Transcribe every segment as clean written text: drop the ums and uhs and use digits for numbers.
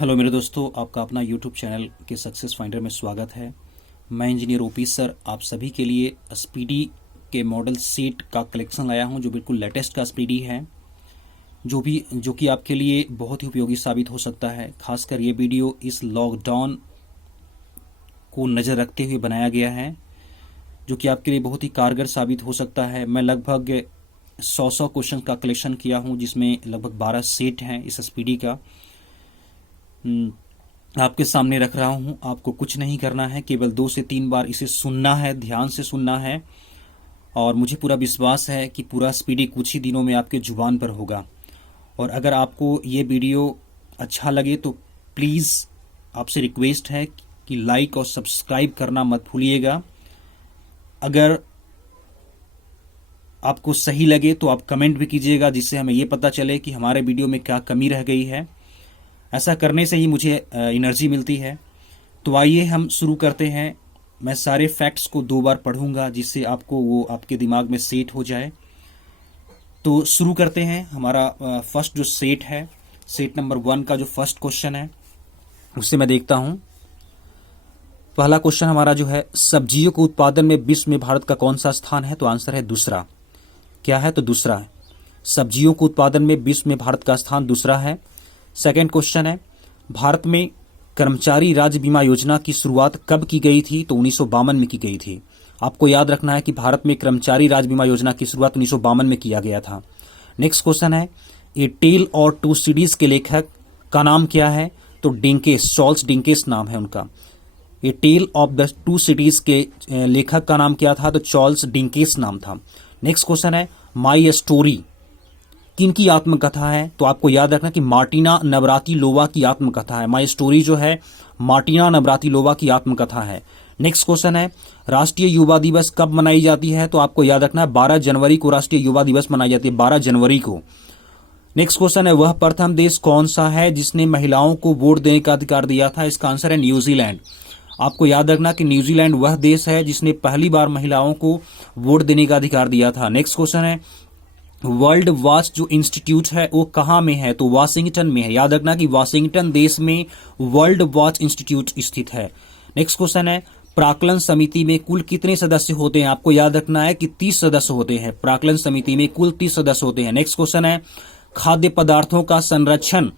Hello मेरे दोस्तों, आपका अपना यूट्यूब चैनल के सक्सेस फाइंडर में स्वागत है। मैं इंजीनियर ओपी सर आप सभी के लिए स्पीडी के मॉडल सीट का कलेक्शन लाया हूं, जो बिल्कुल लेटेस्ट का स्पीडी है, जो कि आपके लिए बहुत ही उपयोगी साबित हो सकता है। खासकर ये वीडियो इस लॉकडाउन को नज़र रखते हुए बनाया गया है, जो कि आपके लिए बहुत ही कारगर साबित हो सकता है। मैं लगभग 100 क्वेश्चन का कलेक्शन किया हूँ, जिसमें लगभग 12 सेट हैं इस स्पीडी का। आपके सामने रख रहा हूं। आपको कुछ नहीं करना है, केवल 2 से 3 बार इसे सुनना है, ध्यान से सुनना है, और मुझे पूरा विश्वास है कि पूरा स्पीडी कुछ ही दिनों में आपके जुबान पर होगा। और अगर आपको ये वीडियो अच्छा लगे तो प्लीज़ आपसे रिक्वेस्ट है कि लाइक और सब्सक्राइब करना मत भूलिएगा। अगर आपको सही लगे तो आप कमेंट भी कीजिएगा, जिससे हमें ये पता चले कि हमारे वीडियो में क्या कमी रह गई है। ऐसा करने से ही मुझे एनर्जी मिलती है। तो आइए हम शुरू करते हैं। मैं सारे फैक्ट्स को 2 बार पढ़ूंगा, जिससे आपको वो आपके दिमाग में सेट हो जाए। तो शुरू करते हैं। हमारा फर्स्ट जो सेट है, सेट नंबर 1 का जो फर्स्ट क्वेश्चन है, उससे मैं देखता हूं। पहला क्वेश्चन हमारा जो है, सब्जियों के उत्पादन में विश्व में भारत का कौन सा स्थान है? तो आंसर है दूसरा। क्या है? तो दूसरा है। सब्जियों के उत्पादन में विश्व में भारत का स्थान दूसरा है। सेकेंड क्वेश्चन है, भारत में कर्मचारी राज्य बीमा योजना की शुरुआत कब की गई थी? तो 1952 में की गई थी। आपको याद रखना है कि भारत में कर्मचारी राज्य बीमा योजना की शुरुआत 1952 में किया गया था। नेक्स्ट क्वेश्चन है, ए टेल और टू सीडीज के लेखक का नाम क्या है? तो डिंकेस, चार्ल्स डिंकेस नाम है उनका। A tale of the two cities के लेखक का नाम क्या था? तो चार्ल्स डिंकेस नाम था। नेक्स्ट क्वेश्चन है, माई स्टोरी किनकी आत्मकथा है? तो आपको याद रखना कि मार्टिना नवरातिलोवा की आत्मकथा है। माई स्टोरी जो है मार्टिना नवरातिलोवा की आत्मकथा है। नेक्स्ट क्वेश्चन है, राष्ट्रीय युवा दिवस कब मनाई जाती है? तो आपको याद रखना है 12 जनवरी को राष्ट्रीय युवा दिवस मनाई जाती है, 12 जनवरी को। नेक्स्ट क्वेश्चन है, वह प्रथम देश कौन सा है जिसने महिलाओं को वोट देने का अधिकार दिया था? इसका आंसर है न्यूजीलैंड। आपको याद रखना कि न्यूजीलैंड वह देश है जिसने पहली बार महिलाओं को वोट देने का अधिकार दिया था। नेक्स्ट क्वेश्चन है, वर्ल्ड वॉच जो इंस्टीट्यूट है वो कहाँ में है? तो वाशिंगटन में है। याद रखना कि वाशिंगटन देश में वर्ल्ड वॉच इंस्टीट्यूट स्थित है। नेक्स्ट क्वेश्चन है, प्राक्कलन समिति में कुल कितने सदस्य होते हैं? आपको याद रखना है कि 30 सदस्य होते हैं। प्राक्कलन समिति में कुल 30 सदस्य होते हैं। नेक्स्ट क्वेश्चन है, खाद्य पदार्थों का संरक्षण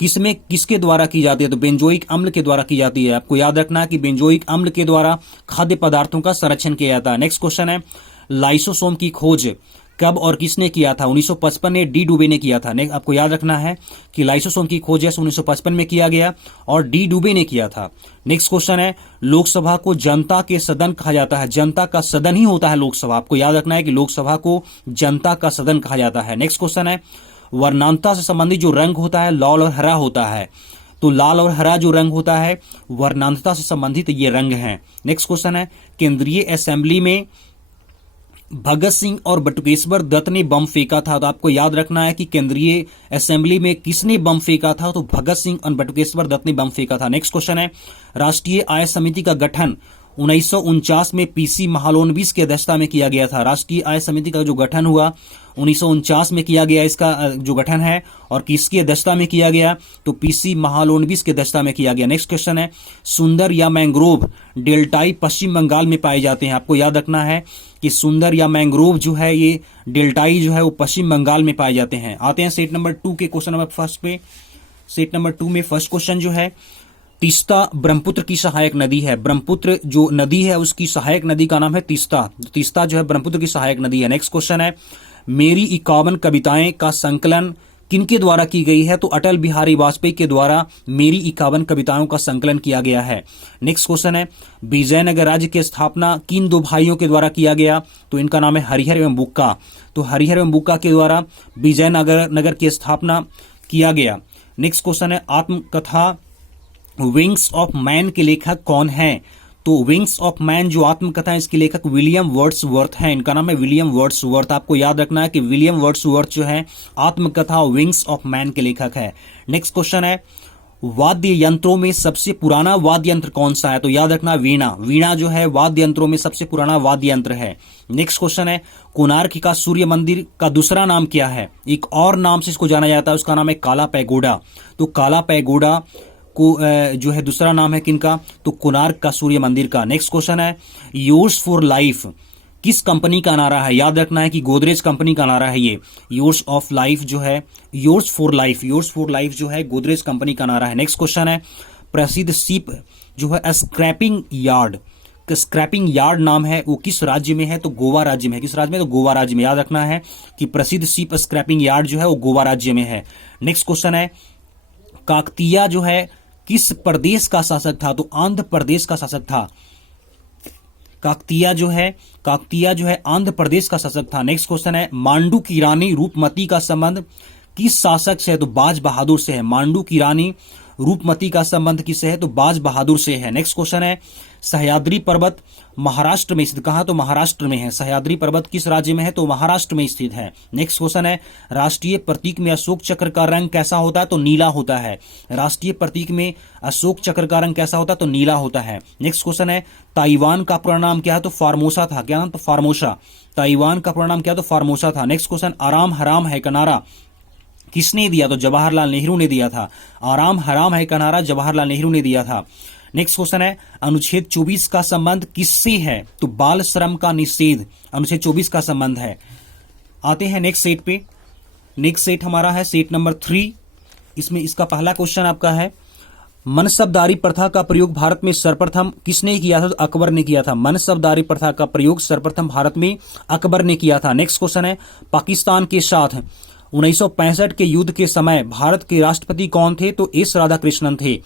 किसके द्वारा की जाती है? तो बेंजोइक अम्ल के द्वारा की जाती है। आपको याद रखना है कि बेंजोइक अम्ल के द्वारा खाद्य पदार्थों का संरक्षण किया जाता है। नेक्स्ट क्वेश्चन है, लाइसोसोम की खोज कब और किसने किया था? 1955 में डी डुबे ने किया था। आपको याद रखना है कि लाइसोसोम की खोज 1955 में किया गया और डी डुबे ने किया था। नेक्स्ट क्वेश्चन है, लोकसभा को जनता के सदन कहा जाता है। जनता का सदन ही होता है लोकसभा। आपको याद रखना है कि लोकसभा को जनता का सदन कहा जाता है। नेक्स्ट क्वेश्चन है, वर्णांता से संबंधित जो रंग होता है लाल और हरा होता है। तो लाल और हरा जो रंग होता है वर्णांतता से संबंधित ये रंग हैं। नेक्स्ट क्वेश्चन है, केंद्रीय असेंबली में भगत सिंह और बटुकेश्वर दत्त ने बम फेंका था। तो आपको याद रखना है कि केंद्रीय असेंबली में किसने बम फेंका था? तो भगत सिंह और बटुकेश्वर दत्त ने बम फेंका था। नेक्स्ट क्वेश्चन है, राष्ट्रीय आय समिति का गठन 1949 में पीसी महालोनबिस की अध्यक्षता में किया गया था। राष्ट्रीय आय समिति का जो गठन हुआ 1949 में किया गया, इसका जो गठन है, और किसकी अध्यक्षता में किया गया? तो पीसी महालोनबिस की अध्यक्षता में किया गया। नेक्स्ट क्वेश्चन है, सुंदर या मैंग्रोव डेल्टाई पश्चिम बंगाल में पाए जाते हैं। आपको याद रखना है कि सुंदर या मैंग्रोव जो है ये डेल्टाई जो है वो पश्चिम बंगाल में पाए जाते हैं। आते हैं सेट नंबर 2 के क्वेश्चन नंबर फर्स्ट पे। सेट नंबर 2 में फर्स्ट क्वेश्चन जो है, तीस्ता ब्रह्मपुत्र की सहायक नदी है। ब्रह्मपुत्र जो नदी है उसकी सहायक नदी का नाम है तीस्ता। तीस्ता जो है ब्रह्मपुत्र की सहायक नदी है। नेक्स्ट क्वेश्चन है, मेरी 51 कविताएं का संकलन किनके द्वारा की गई है? तो अटल बिहारी वाजपेयी के द्वारा मेरी 51 कविताओं का संकलन किया गया है। नेक्स्ट क्वेश्चन है, विजयनगर राज्य की स्थापना किन 2 भाइयों के द्वारा किया गया? तो इनका नाम है हरिहर एवं बुक्का। तो हरिहर एवं बुक्का के द्वारा विजयनगर की स्थापना किया गया। नेक्स्ट क्वेश्चन है, आत्मकथा विंग्स ऑफ मैन के लेखक कौन है? तो विंग्स ऑफ मैन जो आत्मकथा है इसके लेखक विलियम वर्ड्सवर्थ हैं। इनका नाम है विलियम वर्ड्सवर्थ। आपको याद रखना है कि विलियम वर्ड्सवर्थ जो है आत्मकथा विंग्स ऑफ मैन के लेखक है। नेक्स्ट क्वेश्चन है, वाद्य यंत्रों में सबसे पुराना वाद्य यंत्र कौन सा है? तो याद रखना वीणा। वीणा जो है वाद्य यंत्रों में सबसे पुराना वाद्य यंत्र है। नेक्स्ट क्वेश्चन है, कोणार्क का सूर्य मंदिर का दूसरा नाम क्या है? एक और नाम से इसको जाना जाता है, उसका नाम है काला पैगोडा। तो काला पैगोडा को जो है दूसरा नाम है किनका, तो कोणार्क का सूर्य मंदिर का। नेक्स्ट क्वेश्चन है योर्स फॉर लाइफ किस कंपनी का नारा है, याद रखना है कि गोदरेज कंपनी का नारा है ये। योर्स ऑफ लाइफ जो है, योर्स फॉर लाइफ जो है गोदरेज कंपनी का नारा है। नेक्स्ट क्वेश्चन है प्रसिद्ध शिप जो है स्क्रैपिंग यार्ड नाम है वो किस राज्य में है, तो गोवा राज्य में है। किस राज्य में, तो गोवा राज्य में। याद रखना है कि प्रसिद्ध शिप स्क्रैपिंग यार्ड जो है वो गोवा राज्य में है। नेक्स्ट क्वेश्चन है काकतीय जो है किस प्रदेश का शासक था, तो आंध्र प्रदेश का शासक था। काकतीय जो है आंध्र प्रदेश का शासक था। नेक्स्ट क्वेश्चन है मांडू की रानी रूपमती का संबंध किस शासक से है, तो बाज बहादुर से है। मांडू की रानी रूपमती का संबंध किससे है, तो बाज बहादुर से है। नेक्स्ट क्वेश्चन है सह्याद्री पर्वत महाराष्ट्र में स्थित, कहां, तो महाराष्ट्र में है। सह्याद्री पर्वत किस राज्य में है, तो महाराष्ट्र में स्थित है। नेक्स्ट क्वेश्चन है राष्ट्रीय प्रतीक में अशोक चक्र का रंग कैसा होता है, तो नीला होता है। राष्ट्रीय प्रतीक में अशोक चक्र का रंग कैसा होता है, तो नीला होता है। नेक्स्ट क्वेश्चन है ताइवान का पूरा नाम क्या है, तो फार्मोसा था। क्या, तो फार्मोसा। ताइवान का पूरा नाम क्या, तो फार्मोसा था। नेक्स्ट क्वेश्चन आराम हराम है का नारा किसने दिया, तो जवाहरलाल नेहरू ने दिया था। आराम हराम है का नारा जवाहरलाल नेहरू ने दिया था। नेक्स्ट क्वेश्चन है अनुच्छेद 24 का संबंध किससे है, तो बाल श्रम का निषेध अनुच्छेद 24 का संबंध है। आते हैं नेक्स्ट सेट पे। नेक्स्ट सेट हमारा है सेट नंबर 3। इसमें इसका पहला क्वेश्चन आपका है मनसबदारी प्रथा का प्रयोग भारत में सर्वप्रथम किसने किया था, तो अकबर ने किया था। मनसबदारी प्रथा का प्रयोग सर्वप्रथम भारत में अकबर ने किया था। नेक्स्ट क्वेश्चन है पाकिस्तान के साथ 1965 के युद्ध के समय भारत के राष्ट्रपति कौन थे, तो एस राधाकृष्णन थे।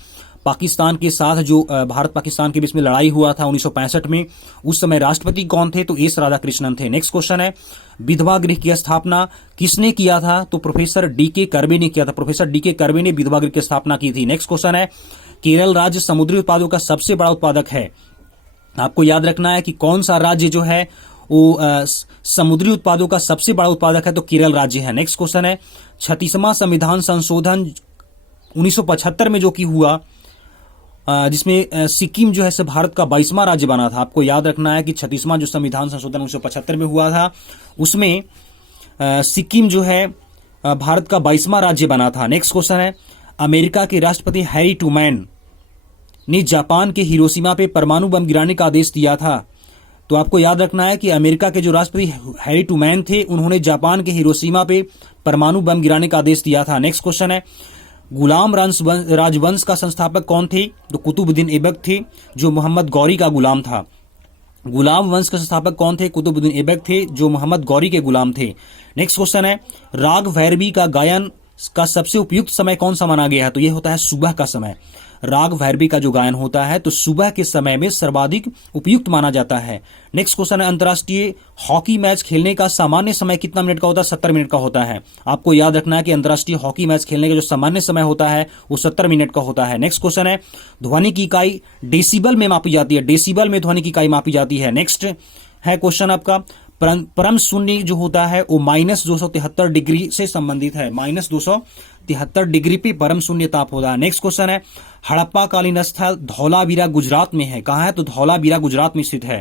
पाकिस्तान के साथ जो भारत पाकिस्तान के बीच में लड़ाई हुआ था 1965 में, उस समय राष्ट्रपति कौन थे, तो एस राधाकृष्णन थे। नेक्स्ट क्वेश्चन है विधवा गृह की स्थापना किसने किया था, तो प्रोफेसर डी.के. कर्वे ने किया था। Professor DK. कर्वे ने विधवा गृह की स्थापना की थी। नेक्स्ट क्वेश्चन है केरल राज्य समुद्री उत्पादों का सबसे बड़ा उत्पादक है। आपको याद रखना है कि कौन सा राज्य जो है वो समुद्री उत्पादों का सबसे बड़ा उत्पादक है, तो केरल राज्य है। नेक्स्ट क्वेश्चन है 36वां संविधान संशोधन 1975 में जो कि हुआ, जिसमें सिक्किम जो है से भारत का 22वां राज्य बना था। आपको याद रखना है कि 36वां जो संविधान संशोधन 1975 में हुआ था उसमें सिक्किम जो है भारत का 22वां राज्य बना था। नेक्स्ट क्वेश्चन है अमेरिका के राष्ट्रपति हैरी ट्रूमैन ने जापान के हिरोशिमा पे परमाणु बम गिराने का आदेश दिया था। तो आपको याद रखना है कि अमेरिका के जो राष्ट्रपति हैरी ट्रूमैन थे उन्होंने जापान के हिरोशिमा पे परमाणु बम गिराने का आदेश दिया था। नेक्स्ट क्वेश्चन है गुलाम राजवंश का संस्थापक कौन थे, तो कुतुबुद्दीन ऐबक थे जो मोहम्मद गौरी का गुलाम था। गुलाम वंश के संस्थापक कौन थे, कुतुबुद्दीन ऐबक थे जो मोहम्मद गौरी के गुलाम थे। नेक्स्ट क्वेश्चन है राग भैरवी का गायन का सबसे उपयुक्त समय कौन सा माना गया है, तो यह होता है सुबह का समय। राग भैरवी का जो गायन होता है तो सुबह के समय में सर्वाधिक उपयुक्त माना जाता है। नेक्स्ट क्वेश्चन है अंतर्राष्ट्रीय हॉकी मैच खेलने का सामान्य समय कितना मिनट का होता है, 70 मिनट का होता है। आपको याद रखना है कि अंतर्राष्ट्रीय हॉकी मैच खेलने का जो सामान्य समय होता है वो 70 मिनट का होता है। नेक्स्ट क्वेश्चन है ध्वनि की इकाई डेसिबल में मापी जाती है, डेसिबल में ध्वनि की इकाई मापी जाती है। नेक्स्ट है क्वेश्चन आपका परम शून्य जो होता है वो -273 डिग्री से संबंधित है, -273 डिग्री पे परम शून्य ताप होता है। नेक्स्ट क्वेश्चन है हड़प्पा कालीन स्थल धौलावीरा गुजरात में है, कहां है, तो धौलावीरा गुजरात में स्थित है।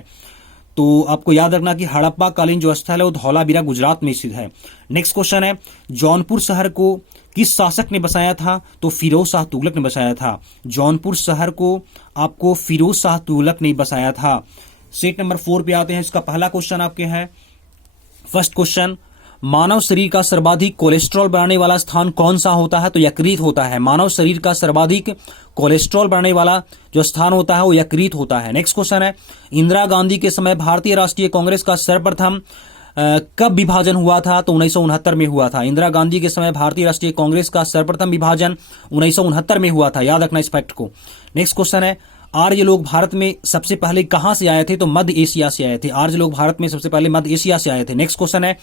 तो आपको याद रखना कि हड़प्पा कालीन जो स्थल है वो धौलावीरा गुजरात में स्थित है। नेक्स्ट क्वेश्चन है जौनपुर शहर को किस शासक ने बसाया था, तो फिरोज शाह तुगलक ने बसाया था। जौनपुर शहर को आपको फिरोज शाह तुगलक ने बसाया था। सेट नंबर 4 पे आते हैं। इसका पहला क्वेश्चन आपके है फर्स्ट क्वेश्चन मानव शरीर का सर्वाधिक कोलेस्ट्रॉल बढ़ाने वाला स्थान कौन सा होता है, तो यकृत होता है। मानव शरीर का सर्वाधिक कोलेस्ट्रॉल बढ़ाने वाला जो स्थान होता है वो यकृत होता है। नेक्स्ट क्वेश्चन है इंदिरा गांधी के समय भारतीय राष्ट्रीय कांग्रेस का सर्वप्रथम कब विभाजन हुआ था, तो 1969 में हुआ था। इंदिरा गांधी के समय भारतीय राष्ट्रीय कांग्रेस का सर्वप्रथम विभाजन 1969 में हुआ था, याद रखना इस फैक्ट को। नेक्स्ट क्वेश्चन है आर्य लोग भारत में सबसे पहले कहां से आए थे, तो मध्य एशिया से आए थे। आर्य लोग भारत में सबसे पहले मध्य एशिया से आए थे। नेक्स्ट क्वेश्चन है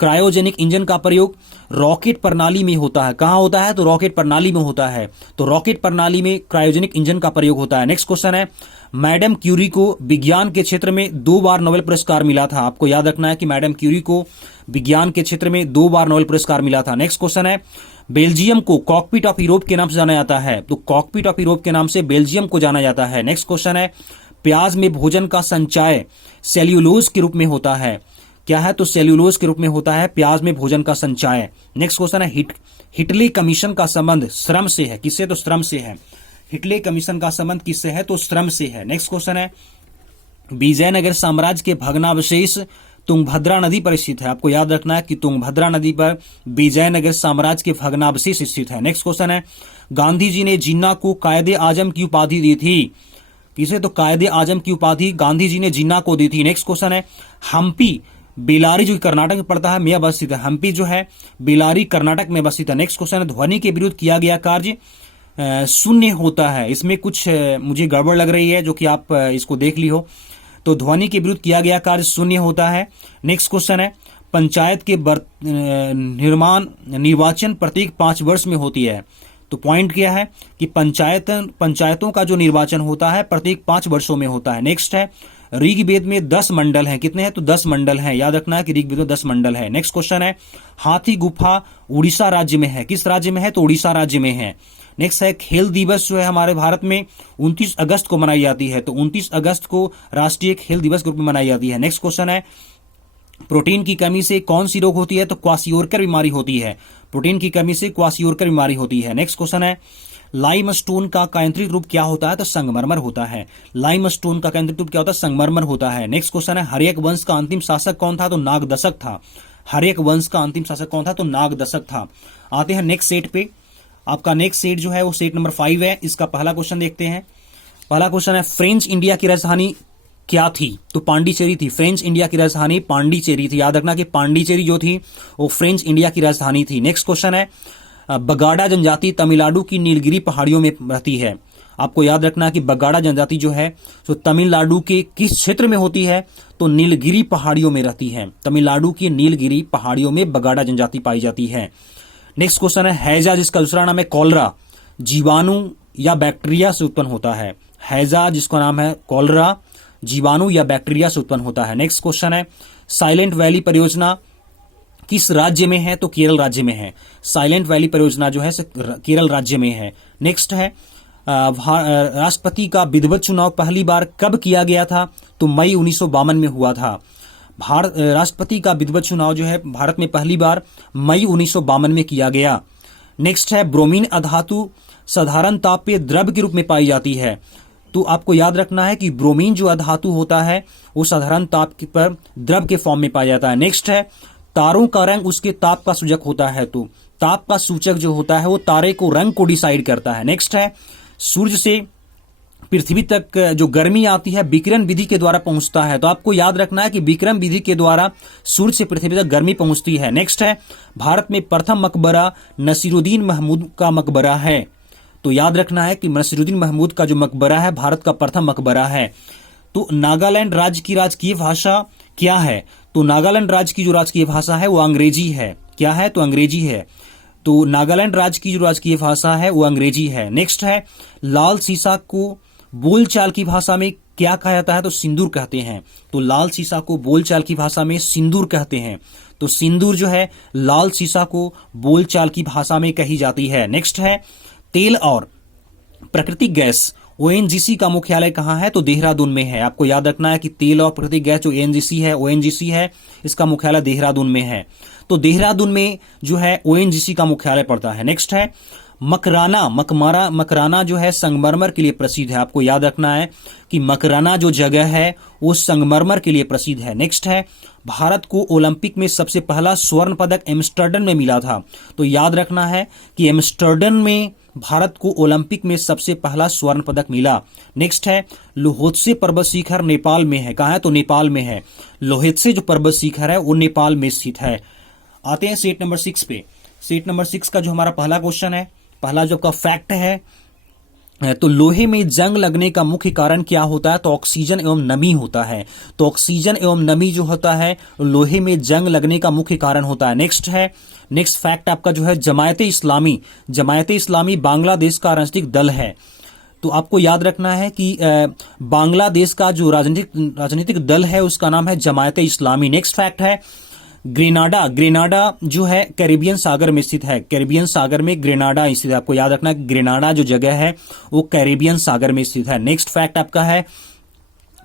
क्रायोजेनिक इंजन का प्रयोग रॉकेट प्रणाली में होता है, कहां होता है, तो रॉकेट प्रणाली में होता है। तो रॉकेट प्रणाली में क्रायोजेनिक इंजन का प्रयोग होता है। नेक्स्ट क्वेश्चन है मैडम क्यूरी को विज्ञान के क्षेत्र में 2 बार नोबेल पुरस्कार मिला था। आपको याद रखना है कि मैडम क्यूरी को विज्ञान के क्षेत्र में 2 बार नोबेल पुरस्कार मिला था। नेक्स्ट क्वेश्चन है बेल्जियम को कॉकपिट ऑफ यूरोप के नाम से जाना जाता है, तो कॉकपिट ऑफ यूरोप के नाम से बेल्जियम को जाना जाता है। नेक्स्ट क्वेश्चन है प्याज में भोजन का संचय सेल्यूलोज के रूप में होता है, क्या है, तो सेल्यूलोज के रूप में होता है प्याज में भोजन का संचय। नेक्स्ट क्वेश्चन है हिटले कमीशन का संबंध श्रम से है, किससे, तो श्रम से है। हिटले कमीशन का संबंध किससे है? तो श्रम से है। नेक्स्ट क्वेश्चन है, विजयनगर साम्राज्य के भग्नावशेष तुंगभद्रा नदी पर स्थित है। आपको याद रखना है कि तुंगभद्रा नदी पर विजयनगर साम्राज्य के भग्नावशेष स्थित है। नेक्स्ट क्वेश्चन है, गांधी जी ने जिन्ना को कायदे आजम की उपाधि दी थी। किसे? तो कायदे आजम की उपाधि गांधी जी ने जिन्ना को दी थी। नेक्स्ट क्वेश्चन है, हम्पी बेलारी जो कर्नाटक में पड़ता है में अवस्थित है। हम्पी जो है बेलारी कर्नाटक में अवस्थित है। नेक्स्ट क्वेश्चन है, ध्वनि के विरुद्ध किया गया कार्य शून्य होता है। इसमें कुछ मुझे गड़बड़ लग रही है, जो कि आप इसको देख ली हो। तो ध्वनि के विरुद्ध किया गया कार्य शून्य होता है। नेक्स्ट क्वेश्चन है, पंचायत के निर्वाचन प्रत्येक 5 वर्ष में होती है। तो पॉइंट क्या है कि पंचायतों का जो निर्वाचन होता है प्रत्येक 5 वर्षों में होता है। नेक्स्ट है, ऋग्वेद में 10 मंडल हैं। कितने हैं? तो 10 मंडल हैं। याद रखना है कि ऋग्वेद में 10 मंडल है। नेक्स्ट क्वेश्चन है, हाथी गुफा उड़ीसा राज्य में है। किस राज्य में है? तो उड़ीसा राज्य में है। नेक्स्ट है, खेल दिवस जो है हमारे भारत में 29 अगस्त को मनाई जाती है। तो 29 अगस्त को राष्ट्रीय खेल दिवस के रूप में मनाई जाती है। नेक्स्ट क्वेश्चन है, प्रोटीन की कमी से कौन सी रोग होती है? तो क्वासियोरकर बीमारी होती है। प्रोटीन की कमी से क्वासियोरकर बीमारी होती है। नेक्स्ट क्वेश्चन है, लाइमस्टोन का केंद्रित रूप क्या होता है? तो संगमरमर होता है। लाइमस्टोन का केंद्रित रूप क्या होता है? संगमरमर होता है। नेक्स्ट क्वेश्चन है, हर्यक वंश का अंतिम शासक कौन था? तो नागदशक था। हर्यक वंश का अंतिम शासक कौन था? तो नागदशक था। आते हैं नेक्स्ट सेट पे। आपका नेक्स्ट सेट जो है वो सेट नंबर 5 है। इसका पहला क्वेश्चन देखते हैं। पहला क्वेश्चन है, फ्रेंच इंडिया की राजधानी क्या थी? तो पांडिचेरी थी। फ्रेंच इंडिया की राजधानी पांडिचेरी थी। याद रखना कि पांडिचेरी जो थी वो फ्रेंच इंडिया की राजधानी थी। नेक्स्ट क्वेश्चन है, बगाड़ा जनजाति तमिलनाडु की नीलगिरी पहाड़ियों में रहती है। आपको याद रखना है कि बगाड़ा जनजाति जो है तो तमिलनाडु के किस क्षेत्र में होती है? तो नीलगिरी पहाड़ियों में रहती है। तमिलनाडु की नीलगिरी पहाड़ियों में बगाड़ा जनजाति पाई जाती है। नेक्स्ट क्वेश्चन है, हैजा जिसका दूसरा नाम है कॉलरा, जीवाणु या बैक्टीरिया से उत्पन्न होता है। हैजा जिसका नाम है कॉलरा, जीवाणु या बैक्टीरिया से उत्पन्न होता है। नेक्स्ट क्वेश्चन है, साइलेंट वैली परियोजना किस राज्य में है? तो केरल राज्य में है। साइलेंट वैली परियोजना जो है केरल राज्य में है। नेक्स्ट है, राष्ट्रपति का विधिवत चुनाव पहली बार कब किया गया था? तो मई 1952 में हुआ था। राष्ट्रपति का विधिवत चुनाव जो है भारत में पहली बार मई 1952 में किया गया। नेक्स्ट है, ब्रोमीन अधातु साधारण ताप पे द्रव के रूप में पाई जाती है। तो आपको याद रखना है कि ब्रोमीन जो अधातु होता है वो साधारण ताप पर द्रव के फॉर्म में पाया जाता है। नेक्स्ट है, तारों का रंग उसके ताप का सूचक होता है। तो ताप का सूचक जो होता है वो तारे को रंग को डिसाइड करता है। नेक्स्ट है, सूर्य से पृथ्वी तक जो गर्मी आती है विकिरण विधि के द्वारा पहुंचता है। तो आपको याद रखना है कि विकिरण विधि के द्वारा सूर्य से पृथ्वी तक गर्मी पहुंचती है। नेक्स्ट है, भारत में प्रथम मकबरा नसीरुद्दीन महमूद का मकबरा है। तो याद रखना है कि नसीरुद्दीन महमूद का जो मकबरा है भारत का प्रथम मकबरा है। तो नागालैंड राज्य की राजकीय भाषा क्या है? तो नागालैंड राज्य की जो राजकीय भाषा है वो अंग्रेजी है। क्या है? तो अंग्रेजी है। तो नागालैंड राज्य की जो राजकीय भाषा है वो अंग्रेजी है। नेक्स्ट है, लाल सीसा को बोलचाल की भाषा में क्या कहा जाता है? तो सिंदूर कहते हैं। तो लाल सीसा को बोलचाल की भाषा में सिंदूर कहते हैं। तो सिंदूर जो है लाल सीसा को बोलचाल की भाषा में कही जाती है। नेक्स्ट है, तेल और प्राकृतिक गैस ओएनजीसी का मुख्यालय कहाँ है? तो देहरादून में है। आपको याद रखना है कि तेल और प्राकृतिक गैस जो ओएनजीसी है इसका मुख्यालय देहरादून में है। तो देहरादून में जो है ओएनजीसी का मुख्यालय पड़ता है। नेक्स्ट है, मकराना जो है संगमरमर के लिए प्रसिद्ध है। आपको याद रखना है कि मकराना जो जगह है वो संगमरमर के लिए प्रसिद्ध है। नेक्स्ट है, भारत को ओलंपिक में सबसे पहला स्वर्ण पदक एम्स्टर्डम में मिला था। तो याद रखना है कि एम्स्टर्डम में भारत को ओलंपिक में सबसे पहला स्वर्ण पदक मिला। नेक्स्ट है, लोहोत्से पर्वत शिखर नेपाल में है। कहाँ है? तो नेपाल में है। लोहोत्से जो पर्वत शिखर है वो नेपाल में स्थित है। आते हैं सेट नंबर 6 पे। सेट नंबर 6 का जो हमारा पहला क्वेश्चन है, पहला जो आपका फैक्ट है, तो लोहे में जंग लगने का मुख्य कारण क्या होता है? तो ऑक्सीजन एवं नमी होता है। तो ऑक्सीजन एवं नमी जो होता है लोहे में जंग लगने का मुख्य कारण होता है। नेक्स्ट है, नेक्स्ट फैक्ट आपका जो है जमायते इस्लामी बांग्लादेश का राजनीतिक दल है। तो आपको याद रखना है कि बांग्लादेश का जो राजनीतिक दल है उसका नाम है जमायते इस्लामी। नेक्स्ट फैक्ट है, ग्रेनाडा जो है कैरिबियन सागर में स्थित है। कैरिबियन सागर में ग्रेनाडा स्थित है। आपको याद रखना है ग्रेनाडा जो जगह है वो कैरिबियन सागर में स्थित है। नेक्स्ट फैक्ट आपका है,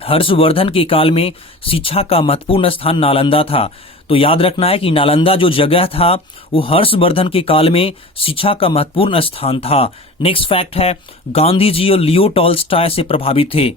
हर्षवर्धन के काल में शिक्षा का महत्वपूर्ण स्थान नालंदा था। तो याद रखना है कि नालंदा जो जगह था वो हर्षवर्धन के काल में शिक्षा का महत्वपूर्ण स्थान था। नेक्स्ट फैक्ट है, गांधी जी और लियो टॉल्स्टॉय से प्रभावित थे।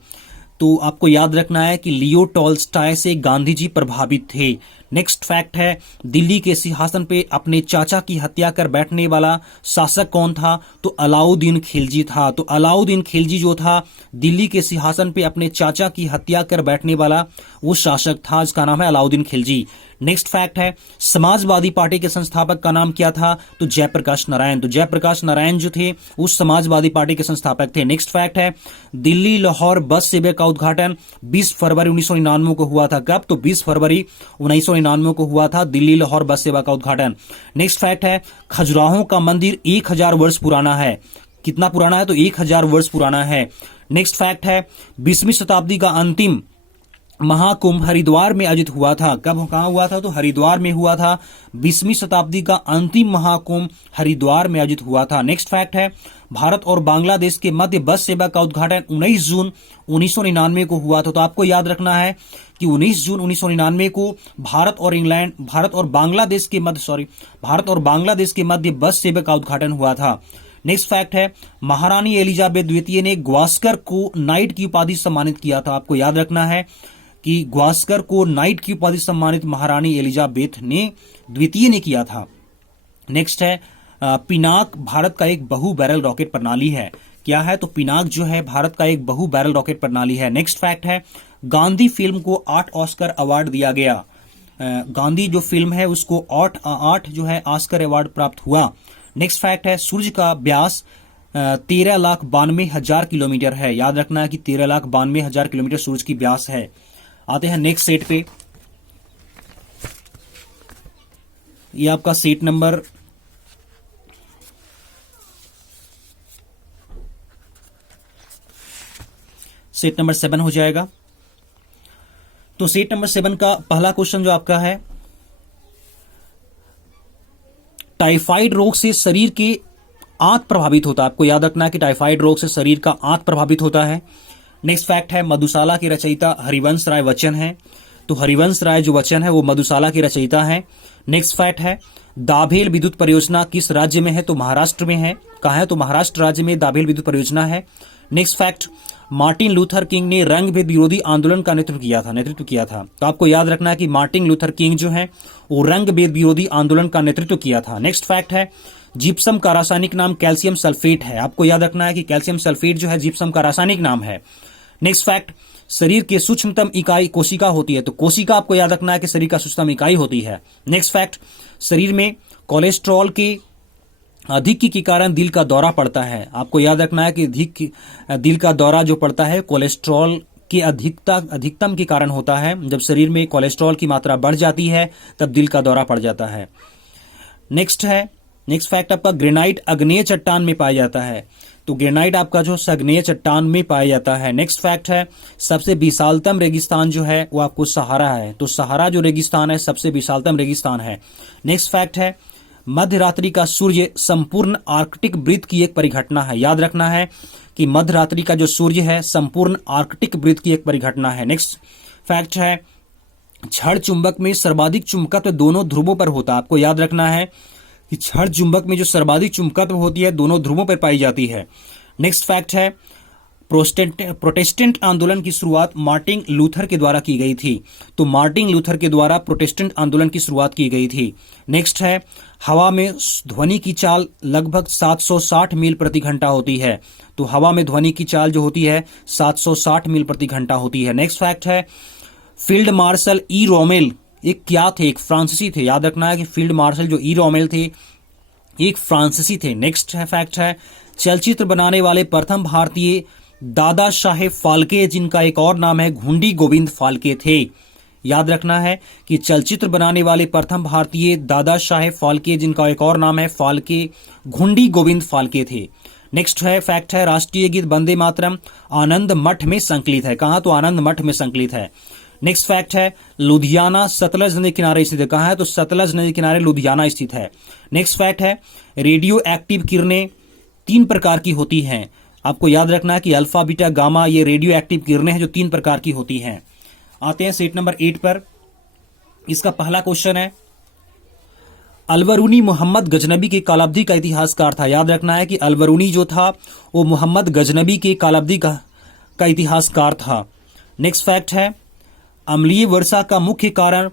तो आपको याद रखना है कि लियो टॉल्स्टॉय से गांधी जी प्रभावित थे। नेक्स्ट फैक्ट है, दिल्ली के सिंहासन पे अपने चाचा की हत्या कर बैठने वाला शासक कौन था? तो अलाउद्दीन खिलजी था। तो अलाउद्दीन खिलजी जो था दिल्ली के सिंहासन पे अपने चाचा की हत्या कर बैठने वाला वो शासक था, जिसका नाम है अलाउद्दीन खिलजी। नेक्स्ट फैक्ट है, समाजवादी पार्टी के संस्थापक का नाम क्या था? तो जयप्रकाश नारायण। तो जयप्रकाश नारायण जो थे उस समाजवादी पार्टी के संस्थापक थे। नेक्स्ट फैक्ट है, दिल्ली लाहौर बस सेवा का उद्घाटन 20 फरवरी 1999 को हुआ था। कब? तो 20 फरवरी 1999 को हुआ था दिल्ली लाहौर बस सेवा का उद्घाटन। नेक्स्ट फैक्ट है, खजुराहो का मंदिर 1000 वर्ष पुराना है। कितना पुराना है? तो 1000 वर्ष पुराना है। नेक्स्ट फैक्ट है, 20वीं शताब्दी का अंतिम महाकुंभ हरिद्वार में आयोजित हुआ था। कब, कहां हुआ था? तो हरिद्वार में हुआ था। 20वीं शताब्दी का अंतिम महाकुंभ हरिद्वार में आयोजित हुआ था। नेक्स्ट फैक्ट है, भारत और बांग्लादेश के मध्य बस सेवा का उद्घाटन 19 जून 1999 को हुआ था। तो आपको याद रखना है कि 19 जून 1999 को भारत और बांग्लादेश के मध्य बस सेवा का उद्घाटन हुआ था। नेक्स्ट फैक्ट है, महारानी एलिजाबेथ द्वितीय ने गावस्कर को नाइट की उपाधि सम्मानित किया था। आपको याद रखना है कि गावस्कर को नाइट की उपाधि सम्मानित महारानी एलिजाबेथ ने द्वितीय ने किया था। नेक्स्ट है, पिनाक भारत का एक बहु बैरल रॉकेट प्रणाली है। क्या है? तो पिनाक जो है भारत का एक बहु बैरल रॉकेट प्रणाली है। नेक्स्ट फैक्ट है, गांधी फिल्म को 8 ऑस्कर अवार्ड दिया गया। गांधी जो फिल्म है उसको 8 जो है ऑस्कर अवार्ड प्राप्त हुआ। नेक्स्ट फैक्ट है, सूर्य का व्यास 13,92,000 किलोमीटर है। याद रखना है कि 13,92,000 किलोमीटर सूर्य की व्यास है। आते हैं नेक्स्ट सेट पे। ये आपका सेट नंबर सेट नंबर 7 हो जाएगा। तो सेट नंबर 7 का पहला क्वेश्चन जो आपका है, टाइफाइड रोग से शरीर के आंत प्रभावित होता है। आपको याद रखना है कि टाइफाइड रोग से शरीर का आंत प्रभावित होता है। नेक्स्ट फैक्ट है, मधुशाला के रचयिता हरिवंश राय बच्चन है। तो हरिवंश राय जो बच्चन है वो मधुशाला के रचयिता है। नेक्स्ट फैक्ट है, दाभेल विद्युत परियोजना किस राज्य में है? तो महाराष्ट्र में है। कहाँ है? तो महाराष्ट्र राज्य में दाभेल विद्युत परियोजना है। Next fact, Martin Luther king ने रंगभेद विरोधी आंदोलन का नेतृत्व किया था। तो आपको याद रखना है कि मार्टिन लूथर किंग जो है वो रंगभेद विरोधी आंदोलन का नेतृत्व किया था। नेक्स्ट फैक्ट है, जिप्सम का रासायनिक नाम कैल्शियम सल्फेट है। आपको याद रखना है कि कैल्शियम सल्फेट जो है जिप्सम का रासायनिक नाम है। नेक्स्ट फैक्ट, शरीर की सूक्ष्मतम इकाई कोशिका होती है। तो कोशिका आपको याद रखना है कि शरीर का सूक्ष्मतम इकाई होती है। नेक्स्ट फैक्ट, शरीर में कोलेस्ट्रॉल के अधिक के कारण दिल का दौरा पड़ता है। आपको याद रखना है कि दिल का दौरा जो पड़ता है कोलेस्ट्रॉल के अधिकतम के कारण होता है। जब शरीर में कोलेस्ट्रॉल की मात्रा बढ़ जाती है तब दिल का दौरा पड़ जाता है। नेक्स्ट फैक्ट आपका, ग्रेनाइट अग्नेय चट्टान में पाया जाता है। तो ग्रेनाइट आपका जो अग्नेय चट्टान में पाया जाता है। नेक्स्ट फैक्ट है, सबसे विशालतम रेगिस्तान जो है वो आपको सहारा है। तो सहारा जो रेगिस्तान है सबसे विशालतम रेगिस्तान है। नेक्स्ट फैक्ट है, मध्य रात्रि का सूर्य संपूर्ण आर्कटिक वृत्त की एक परिघटना है। याद रखना है कि मध्य रात्रि का जो सूर्य है संपूर्ण आर्कटिक वृत्त की एक परिघटना है। नेक्स्ट फैक्ट है, क्षण चुंबक में सर्वाधिक चुंबकत्व दोनों ध्रुवों पर होता है। आपको याद रखना है कि क्षण चुंबक में जो सर्वाधिक चुंबकत्व होती है दोनों ध्रुवों पर पाई जाती है। नेक्स्ट फैक्ट है, प्रोटेस्टेंट आंदोलन की शुरुआत मार्टिन लूथर के द्वारा की गई थी। तो मार्टिन लूथर के द्वारा प्रोटेस्टेंट आंदोलन की शुरुआत की गई थी। नेक्स्ट है, हवा में ध्वनि की चाल लगभग 760 मील प्रति घंटा होती है। तो हवा में ध्वनि की चाल जो होती है 760 मील प्रति घंटा होती है। नेक्स्ट फैक्ट है, फील्ड मार्शल ई रोमेल एक क्या थे? एक फ्रांसीसी थे। याद रखना है कि फील्ड मार्शल जो ई रोमेल थे एक फ्रांसीसी थे। नेक्स्ट फैक्ट है, चलचित्र बनाने वाले प्रथम भारतीय दादा साहेब फाल्के, जिनका एक और नाम है घुंडी गोविंद फाल्के थे। याद रखना है कि चलचित्र बनाने वाले प्रथम भारतीय दादा साहेब फाल्के, जिनका एक और नाम है फाल्के, घुंडी गोविंद फाल्के थे। नेक्स्ट है फैक्ट है, राष्ट्रीय गीत वंदे मातरम आनंद मठ में संकलित है। कहां? तो आनंद मठ में संकलित है। नेक्स्ट फैक्ट है, लुधियाना सतलज नदी किनारे स्थित है। कहां है? तो सतलज नदी किनारे लुधियाना स्थित है। नेक्स्ट फैक्ट है, रेडियो एक्टिव किरणें 3 प्रकार की होती हैं। आपको याद रखना है कि अल्फा, बीटा, गामा ये रेडियो एक्टिव किरणें हैं जो 3 प्रकार की होती हैं। आते हैं सेट नंबर 8 पर। इसका पहला क्वेश्चन है, अलबरूनी मोहम्मद गजनबी के कालाब्दी का इतिहासकार था। याद रखना है कि अलबरूनी जो था वो मोहम्मद गजनबी के कालाब्दी का इतिहासकार था। नेक्स्ट फैक्ट है, अम्लीय वर्षा का मुख्य कारण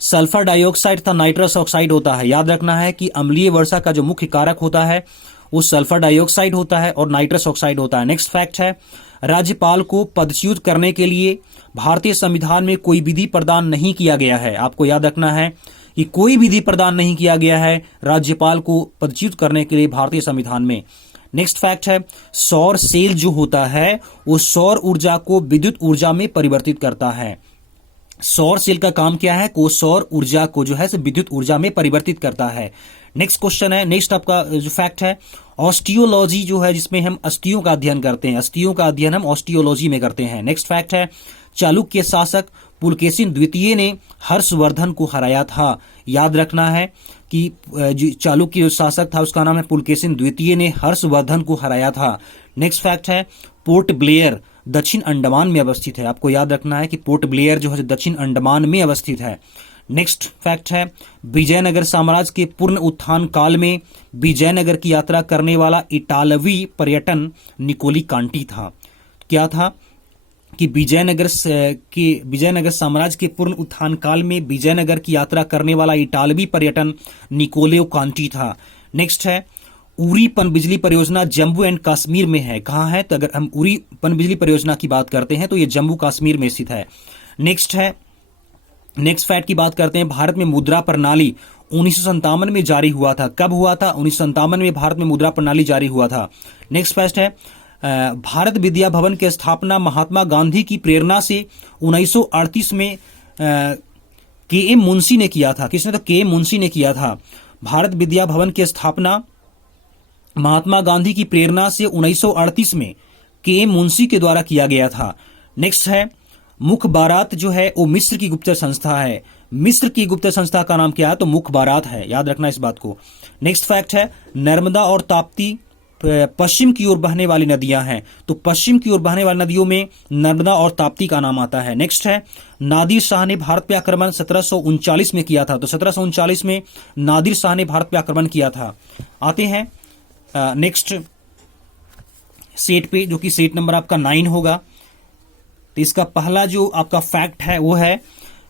सल्फर डाइऑक्साइड था नाइट्रस ऑक्साइड होता है। याद रखना है कि अम्लीय वर्षा का जो मुख्य कारक होता है वो सल्फर डाइऑक्साइड होता है और नाइट्रस ऑक्साइड होता है। नेक्स्ट फैक्ट है, राज्यपाल को पदच्युत करने के लिए भारतीय संविधान में कोई विधि प्रदान नहीं किया गया है। आपको याद रखना है कि कोई विधि प्रदान नहीं किया गया है राज्यपाल को पदच्युत करने के लिए भारतीय संविधान में। नेक्स्ट फैक्ट है, सौर सेल जो होता है वो सौर ऊर्जा को विद्युत ऊर्जा में परिवर्तित करता है। सौर सेल का काम क्या है, को सौर ऊर्जा को जो है विद्युत ऊर्जा में परिवर्तित करता है। नेक्स्ट क्वेश्चन है, नेक्स्ट आपका जो फैक्ट है, ऑस्टियोलॉजी जो है जिसमें हम अस्थियों का अध्ययन करते हैं, अस्थियों का अध्ययन हम ऑस्टियोलॉजी में करते हैं। नेक्स्ट फैक्ट है, चालुक्य शासक पुलकेशिन द्वितीय ने हर्षवर्धन को हराया था। याद रखना है कि चालुक्य शासक था उसका नाम है पुलकेशिन द्वितीय ने हर्षवर्धन को हराया था। नेक्स्ट फैक्ट है, पोर्ट ब्लेयर दक्षिण अंडमान में अवस्थित है। आपको याद रखना है कि पोर्ट ब्लेयर जो है दक्षिण अंडमान में अवस्थित है। नेक्स्ट फैक्ट है, विजयनगर साम्राज्य के पूर्ण उत्थान काल में विजयनगर की यात्रा करने वाला इटालवी पर्यटन निकोली कांटी था। क्या था कि विजयनगर साम्राज्य के पूर्ण उत्थान काल में विजयनगर की यात्रा करने वाला इटालवी पर्यटन निकोलियो कांटी था। नेक्स्ट है, उरी पनबिजली परियोजना जम्मू एंड कश्मीर में है। कहां है, तो अगर हम उरी पनबिजली परियोजना की बात करते हैं तो ये जम्मू कश्मीर में स्थित है। नेक्स्ट है, नेक्स्ट फैक्ट की बात करते हैं, भारत में मुद्रा प्रणाली 1957 में जारी हुआ था। कब हुआ था, 1957 में भारत में मुद्रा प्रणाली जारी हुआ था। नेक्स्ट फैक्ट है, भारत विद्या भवन की स्थापना महात्मा गांधी की प्रेरणा से 1938 में के एम मुंशी ने किया था। किसने, तो के एम मुंशी ने किया था। भारत विद्या भवन की स्थापना महात्मा गांधी की प्रेरणा से 1938 में के एम मुंशी के द्वारा किया गया था। नेक्स्ट है, मुखबारात जो है वो मिस्र की गुप्त संस्था है। मिस्र की गुप्त संस्था का नाम क्या है, तो मुखबारात है। याद रखना इस बात को। नेक्स्ट फैक्ट है, नर्मदा और ताप्ती पश्चिम की ओर बहने वाली नदियां हैं, तो पश्चिम की ओर बहने वाली नदियों में नर्मदा और ताप्ती का नाम आता है। नेक्स्ट है, नादिर शाह ने भारत पे आक्रमण 1739 में किया था, तो 1739 में नादिर शाह ने भारत पे आक्रमण किया था। आते हैं नेक्स्ट सेट पे, जो कि सेट नंबर आपका 9 होगा। तो इसका पहला जो आपका फैक्ट है वो है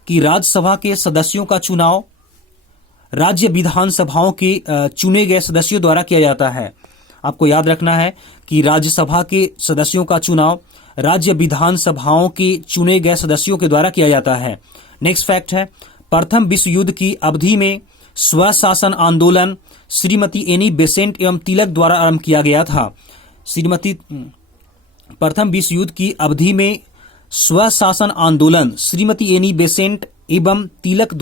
कि राज्यसभा के सदस्यों का चुनाव राज्य विधानसभाओं के चुने गए सदस्यों द्वारा किया जाता है। आपको याद रखना है कि राज्यसभा के सदस्यों का चुनाव राज्य विधानसभाओं के चुने गए सदस्यों के द्वारा किया जाता है। नेक्स्ट फैक्ट है, प्रथम विश्व युद्ध की अवधि में स्वशासन आंदोलन श्रीमती एनी बेसेंट एवं तिलक द्वारा आरंभ किया गया था। प्रथम विश्व युद्ध की अवधि में स्वशासन आंदोलन श्रीमती एनी बेसेंट एवं तिलक